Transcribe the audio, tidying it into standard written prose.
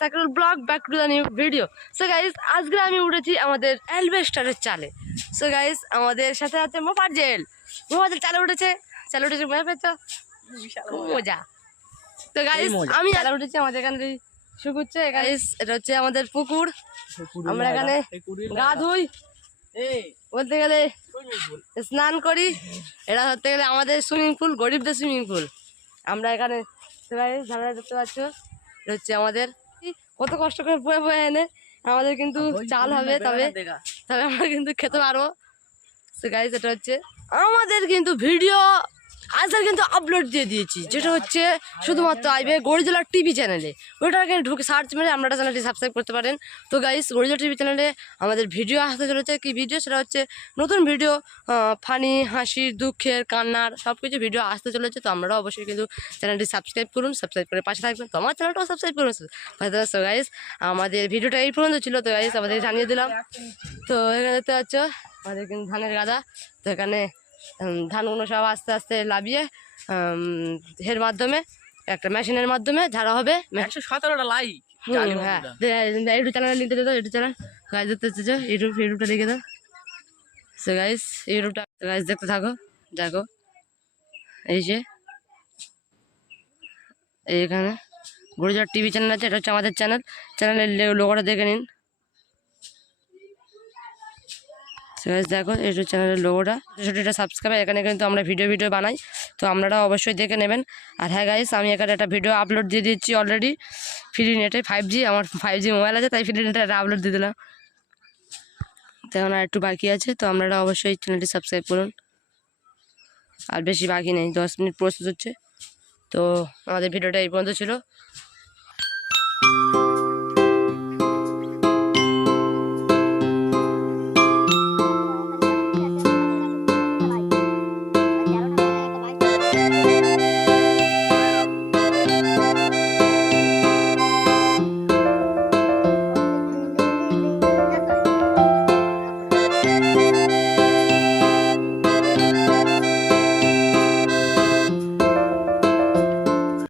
Cycle blog back to the new video. So guys আজকে আমি উঠেছি আমাদের অ্যালবেস্টারের চালে। সো গাইস আমাদের সাথে আছে মোফাজ্জেল চালে উঠেছে মজা পেয়েছো? মজা। তো গাইস আমি চালে উঠেছি, আমাদের এখানে শুকুচ্ছে। গাইস এটা হচ্ছে আমাদের পুকুর, আমরা এখানে গা ধুই, বলতে গেলে স্নান করি। এটা ধরতে গেলে আমাদের সুইমিং পুল, গরিবদের সুইমিং পুল। আমরা এখানে ঝামেলা দেখতে পাচ্ছ, এটা হচ্ছে আমাদের কত কষ্ট করে বয়ে বয়ে এনে আমাদের কিন্তু চাল হবে, তবে আমরা কিন্তু খেতে পারবো। সো গাইস এটা হচ্ছে আমাদের কিন্তু ভিডিও আজকে কিন্তু আপলোড দিয়ে দিয়েছি, যেটা হচ্ছে শুধুমাত্র আইবে গরিজলা টিভি চ্যানেলে। ওইটা এখানে ঢুকে সার্চ মেরে আপনারা চ্যানেলটি সাবস্ক্রাইব করতে পারেন। তো গাইস গরিজলা টিভি চ্যানেলে আমাদের ভিডিও আসতে চলেছে। কি ভিডিও? সেটা হচ্ছে নতুন ভিডিও, ফানি, হাসির, দুঃখের, কান্নার সব কিছু ভিডিও আসতে চলেছে। তো আপনারা অবশ্যই কিন্তু চ্যানেলটি সাবস্ক্রাইব করুন, সাবস্ক্রাইব করে পাশে থাকবেন। তো আমার চ্যানেলটাও সাবস্ক্রাইব করুন। সো গাইস আমাদের ভিডিওটা এই পর্যন্ত ছিল। তো গাইস আমাদের জানিয়ে দিলাম। তো এখানে দেখতে পাচ্ছ আমাদের কিন্তু ধানের গাদা। তো এখানে ধানগুলো সব আস্তে আস্তে লাভিয়ে এর মাধ্যমে একটা মেশিনের মাধ্যমে ঝাড়া হবে। 117টা লাইক। হ্যাঁ, ইউটিউব চ্যানেল লিখতে দিত, ইউটিউব চ্যানেল গাইজ দেখতে হচ্ছে, ইউটিউবটা লিখে দাও। সো গাইজ ইউটিউবটা গাইজ দেখতে থাকো, দেখো এই যে এইখানে গরিজার টিভি চ্যানেল আছে, এটা হচ্ছে আমাদের চ্যানেলের লোগোটা দেখে নিন। দেখো ইউটিউব চ্যানেলের লোগোটা, এটা সাবস্ক্রাইব। এখানে কিন্তু আমরা ভিডিও বানাই, তো আপনারা অবশ্যই দেখে নেবেন। আর হ্যাঁ গাইস আমি এখানে একটা ভিডিও আপলোড দিয়ে দিচ্ছি অলরেডি ফ্রি নেটে, 5G, আমার 5G মোবাইল আছে, তাই ফ্রি নেটে একটা আপলোড দিয়ে দিলাম। তো এখন আর একটু বাকি আছে, তো আপনারা অবশ্যই চ্যানেলটি সাবস্ক্রাইব করুন। আর বেশি বাকি নেই, 10 মিনিট প্রস্তুত হচ্ছে। তো আমাদের ভিডিওটা এই পর্যন্ত ছিল।